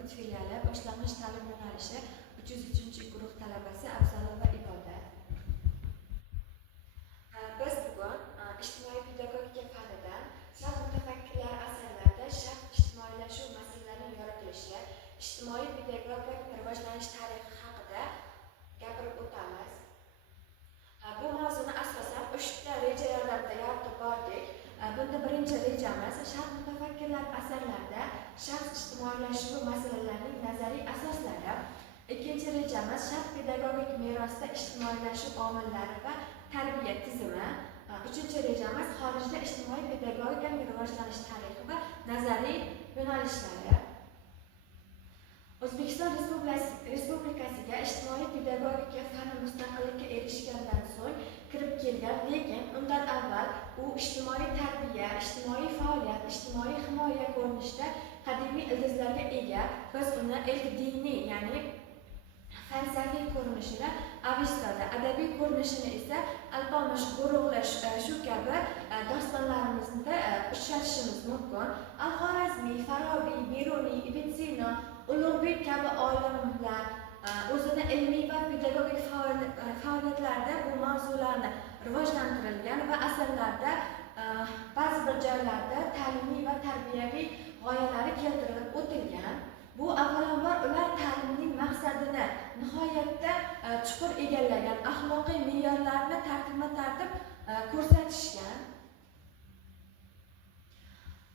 Urgut filiali boshlang'ich ta'lim yo'nalishi 303 guruh talabasi Afzalova Iboda. Biz bugun ijtimoiy pedagogika fanidan sharq mutafakkirlar asarlarida sharq ijtimoiylashuv masalalarining yoritilishi, ijtimoiy pedagogik rivojlanish tarixi haqida gapirib o'tamiz. Bu mavzuni asosan 3ta reja yordamida yoritib bordik. Bunda birinchi rejamiz sharq mutafakkirlar asarlarida sharq ijtimoiylashuvi masalalarining nazariy asoslari. Ikkinchi rejamiz sharq pedagogik merosida ijtimoiylashuv omillari va tarbiya tizimi. Uchinchi rejamiz xorijda ijtimoiy pedagogikaning rivojlanish tarixi va nazariy yo'nalishlari. O'zbekiston Respublikasiga ijtimoiy pedagogika fani mustaqillikka erishgandan so'ng kirib kelgan, lekin undan avval u ijtimoiy tarbiya, ijtimoiy faoliyat, ijtimoiy himoya ko'rinishida qadimiy ildizlarga ega. Biz uni ilk diniy, ya'ni falsafiy ko'rinishini Avestada, adabiy ko'rinishini esa Alpomish, Go'ro'g'li shu kabi dostonlarimizda uchratishimiz mumkin. Al-Xorazmiy, Farabiy, Beruniy, Ibn Sino, Ulug'bek kabi olimlar o'zini ilmiy va pedagogik faoliyatlarda bu mavzularni rivojlantirilgan va asarlarda ba'zi bir joylarda ta'limiy va tarbiyaviy g'oyalari keltirilib o'tilgan. Bu avvalambor ular ta'limning maqsadini nihoyatda chuqur egallagan, axloqiy me'yorlarni tartibma-tartib ko'rsatishgan.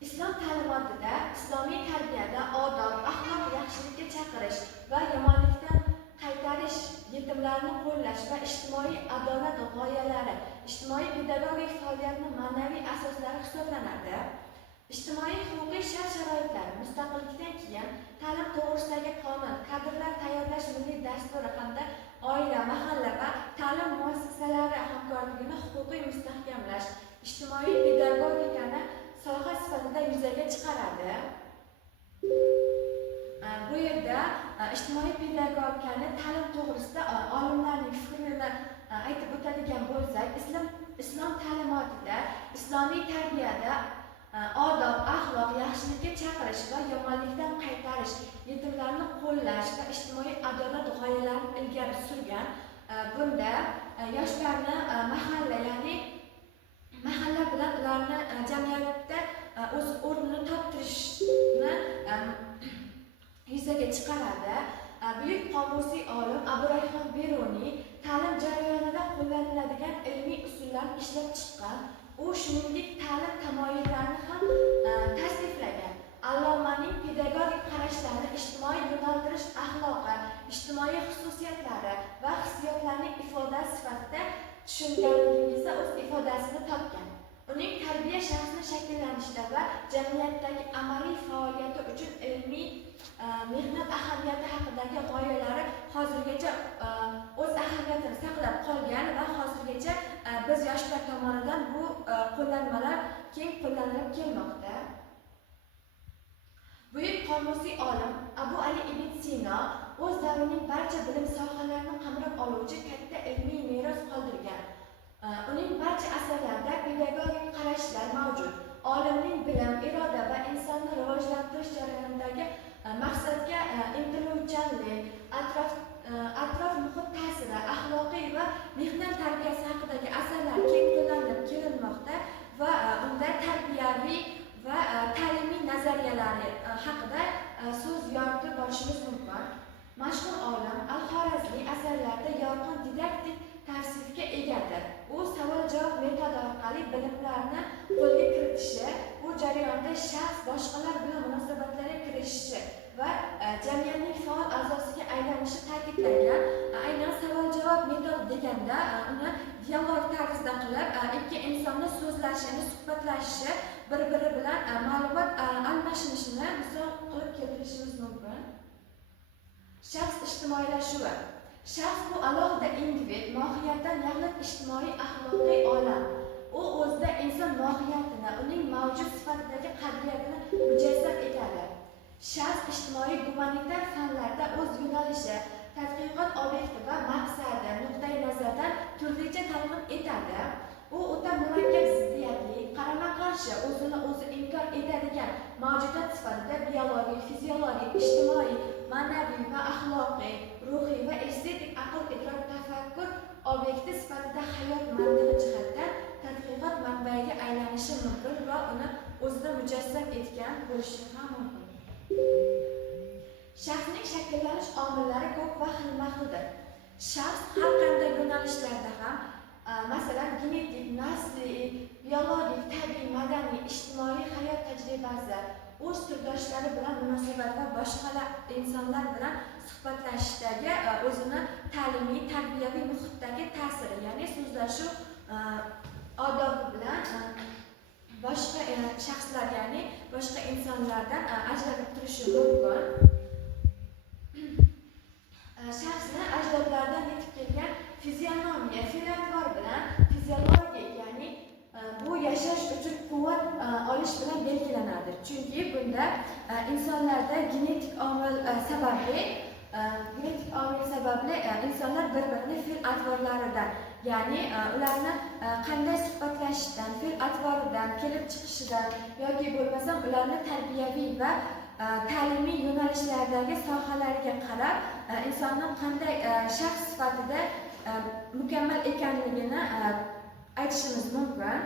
Islom ta'limotida, islomiy tarbiyada odob, axloq, yaxshilikka chaqirish va yomonlikdan qaytarish, yetimlarni qo'llash va ijtimoiy adolat g'oyalari ijtimoiy pedagogik faoliyatning ma'naviy asoslari hisoblanadi. Ijtimoiy huquqiy shart-sharoitlar, mustaqillikdan keyin ta'lim to'g'risidagi qonun, kadrlar tayyorlash milliy dasturi hamda oila, mahalla va ta'lim muassasalari hamkorligini huquqiy mustahkamlash ijtimoiy pedagogikani soha sifatida yuzaga chiqaradi. Bu yerda ijtimoiy pedagogikani ta'lim to'g'risida olimlarning fikrini aytib o'tadigan bo'lsak, islom ta'limotida, islomiy tarbiyada odob, axloq, yaxshilikka chaqirish va yomonlikdan qaytarish, yetimlarni qo'llash va ijtimoiy adolat g'oyalarini ilgari surgan. Bunda yoshlarni mahalla, ya'ni mahalla bilan ularni jamiyatda o'z o'rnini toptirishni yuzaga chiqaradi. Buyuk qomusiy olim Abu Rayhon Beruniy ta'lim jarayonida qo'llaniladigan ilmiy usullarni ishlab chiqqan. U shuningdek ta'lim tamoyillarini ham tasniflagan. Allomaning pedagogik qarashlarini ijtimoiy yo'naltirish axloqi, ijtimoiy xususiyatlari va hissiyotlarning ifodasi sifatida tushunganligimizda o'z ifodasini topgan. Uning tarbiya shaxsni shakllanishida va jamiyatdagi amaliy faoliyati uchun ilmiy mehnat ahamiyati haqidagi g'oyalari hozirgacha o'z ahamiyatini saqlab qolgan va hozirgacha biz yoshlar tomonidan bu qo'llanmalar keng qo'llanilib kelmoqda. Buyuk qomusiy olim Abu Ali ibn Sino o'z davrining barcha bilim sohalarini qamrab oluvchi katta ilmiy meros qoldirgan. Uning barcha asarlarida pedagogik qarashlar mavjud. Olimning bilim, iroda va insonni rivojlantirish jarayonidagi maqsadga intiluvchanlik, atrof muhit ta'siri, axloqiy va mehnat tarbiyasi haqidagi asarlar keng qo'llanilib kelinmoqda va unda tarbiyaviy va ta'limiy nazariyalari haqida so'z yoritib borishimiz mumkin. Mashhur olim Al-Xorazmiy asarlarida yorqin didaktik tavsifga egadir. U savol-javob metodi orqali bilimlarni qo'lga kiritishi, bu jarayonda shaxs boshqalar bilan munosabatlarga kirishishi va jamiyatning faol a'zosiga aylanishi ta'kidlangan. Aynan savol-javob metodi deganda uni dialog tarzida qilib, ikki insonni so'zlashini, suhbatlashishi, bir-biri bilan ma'lumot almashinishini misol qilib keltirishimiz mumkin. Shaxs ijtimoiylashuvi. Shaxs bu alohida individ, mohiyatdan yaxlit ijtimoiy axloqiy olam. U o'zida inson mohiyatini, uning mavjud sifatidagi qadriyatini mujassam etadi. Shaxs ijtimoiy gumanitar fanlarda o'z yo'nalishi, tadqiqot obyekti va maqsadi nuqtai nazardan turlicha tanqid etadi. U o'ta murakkab ziddiyatli, qarama-qarshi, o'zini o'zi inkor etadigan mavjudot sifatida biologik, fiziologik, ijtimoiy axloqiy, ruhiy va estetik aql idrok tafakkur obyekti sifatida hayot mantig'i jihatdan tadqiqot manbaiga aylanishi mumkin va uni o'zida mujassam etgan bo'lishi ham mumkin. Shaxsning shakllanish omillari ko'p va xilma-xildir. Shaxs har qanday yo'nalishlarda ham, masalan, genetik, nasliy, biologik, tabiiy, madaniy, ijtimoiy hayot tajribasi, o'z turdoshlari bilan munosabat va boshqa insonlar bilan suhbatlashishdagi o'zini ta'limiy, tarbiyaviy muhitdagi ta'siri, ya'ni so'zlashuv odobi bilan boshqa shaxslar, ya'ni boshqa insonlardan ajralib turishi mumkin. Shaxsni ajdodlardan yetib kelgan fizionomiya, fe'l-atvor bilan fiziologik, ya'ni bu yashash uchun quvvat olish bilan belgilanadi. Chunki bunda insonlarda genetik omil sababli insonlar bir-birini fe'l-atvorlaridan, ya'ni ularni qanday suhbatlashishdan, fe'l-atvoridan, kelib chiqishidan yoki bo'lmasam ularni tarbiyaviy va ta'limiy yo'nalishlardagi sohalariga qarab insonning qanday shaxs sifatida mukammal ekanligini aytishimiz mumkin.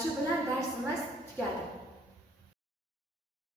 Shu bilan darsimiz tugadi.